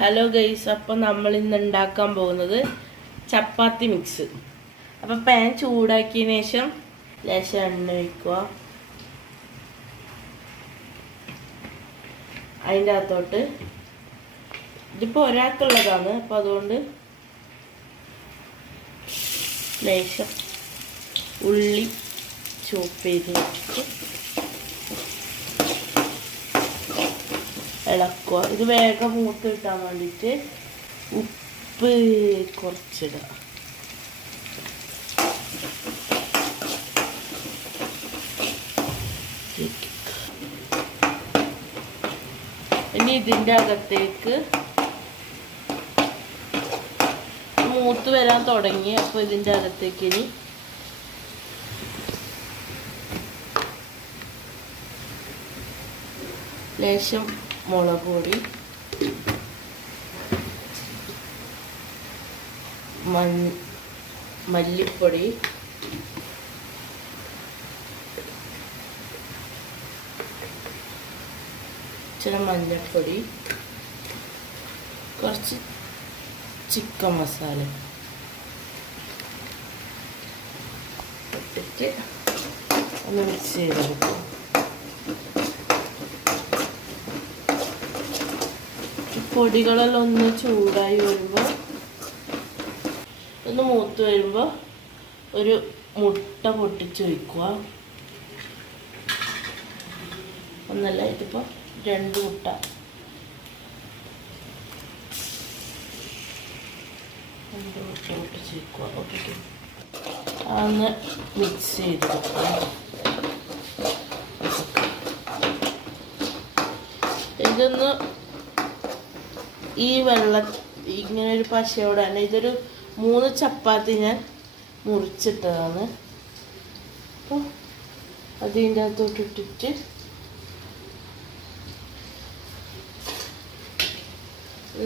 Hello guys, അപ്പം നമ്മൾ ഇന്ന് ഉണ്ടാക്കാൻ പോകുന്നത് ചപ്പാത്തി മിക്സ്. അപ്പം പാൻ ചൂടാക്കിയതിന് ശേഷം ലേശം എണ്ണ ഒഴിക്കുക. അതിൻ്റെ അകത്തോട്ട് ഇതിപ്പോൾ ഒരാൾക്കുള്ളതാണ്, അപ്പം അതുകൊണ്ട് ലേശം ഉള്ളി ചോപ്പ് ചെയ്ത് വെച്ചിട്ട് ഇളക്കുക. ഇത് വേഗം മൂത്ത് കിട്ടാൻ വേണ്ടിയിട്ട് ഉപ്പ് കുറച്ചിടുക. ഇനി ഇതിൻ്റെ അകത്തേക്ക് മൂത്ത് വരാൻ തുടങ്ങി. അപ്പോൾ ഇതിൻ്റെ അകത്തേക്ക് ഇനി ലേശം മുളക് പൊടി, മല്ലിപ്പൊടി, ഇച്ചിരി മഞ്ഞൾപ്പൊടി, കുറച്ച് ചിക്കൻ മസാല ഇട്ടിട്ട് ഒന്ന് മിക്സ് ചെയ്തെടുക്കും. പൊടികളെല്ലാം ഒന്ന് ചൂടായി വരുമ്പോൾ, ഒന്ന് മൂത്ത് വരുമ്പോൾ ഒരു മുട്ട പൊട്ടിച്ച് വയ്ക്കുക. ഒന്നല്ല, ഇതിപ്പോൾ 2 മുട്ട. പൊട്ടിച്ച് വയ്ക്കുക. ഓക്കെ, അതൊന്ന് മിക്സ് ചെയ്ത് വെക്കുക. ഇതൊന്ന് ഈ ഇങ്ങനെ ഒരു പശയോടെ തന്നെ, ഇതൊരു 3 ചപ്പാത്തി ഞാൻ മുറിച്ചിട്ടതാണ്. അപ്പോൾ അതിൻ്റെ അകത്തോട്ട് ഇട്ടിട്ട്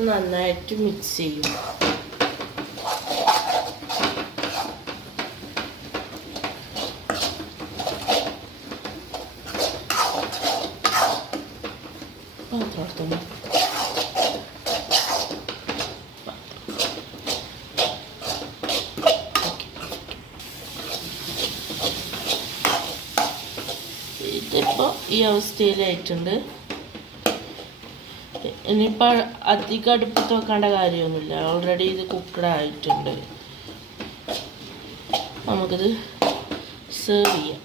നന്നായിട്ട് മിക്സ് ചെയ്യും. ഇതിപ്പോൾ ഈ അവസ്ഥയിലായിട്ടുണ്ട്. ഇനിയിപ്പോൾ അധികം അടുപ്പത്ത് വെക്കേണ്ട കാര്യമൊന്നുമില്ല, ഓൾറെഡി ഇത് കുക്കഡ് ആയിട്ടുണ്ട്. നമുക്കിത് സെർവ് ചെയ്യാം.